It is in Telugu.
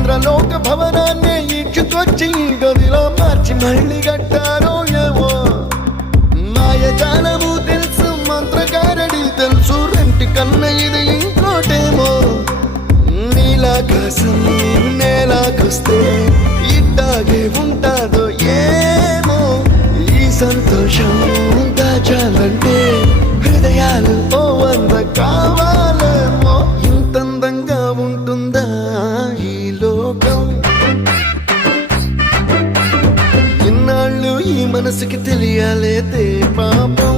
ఇంద్రలోక భవనాన్ని ఈడ్చుకొచ్చి గదిలో మార్చి మళ్ళీ కట్టారో ఏమో మాయజాలము తెలుసు మంత్రగారడి తెలుసు రెంటి కన్న ఇది ఇంకోటేమో నీలాకాశం నేలాకొస్తే ఇట్టాగే ఉంటాదో ఏమో ఈ సంతోషం దాచాలంటే హృదయాలు ఓ వంద కావాలేమో ఇంతందంగా ఉంటుందా ఈ లోకం ఇన్నాళ్ళు ఈ మనసుకి తెలియాలేదే పాపం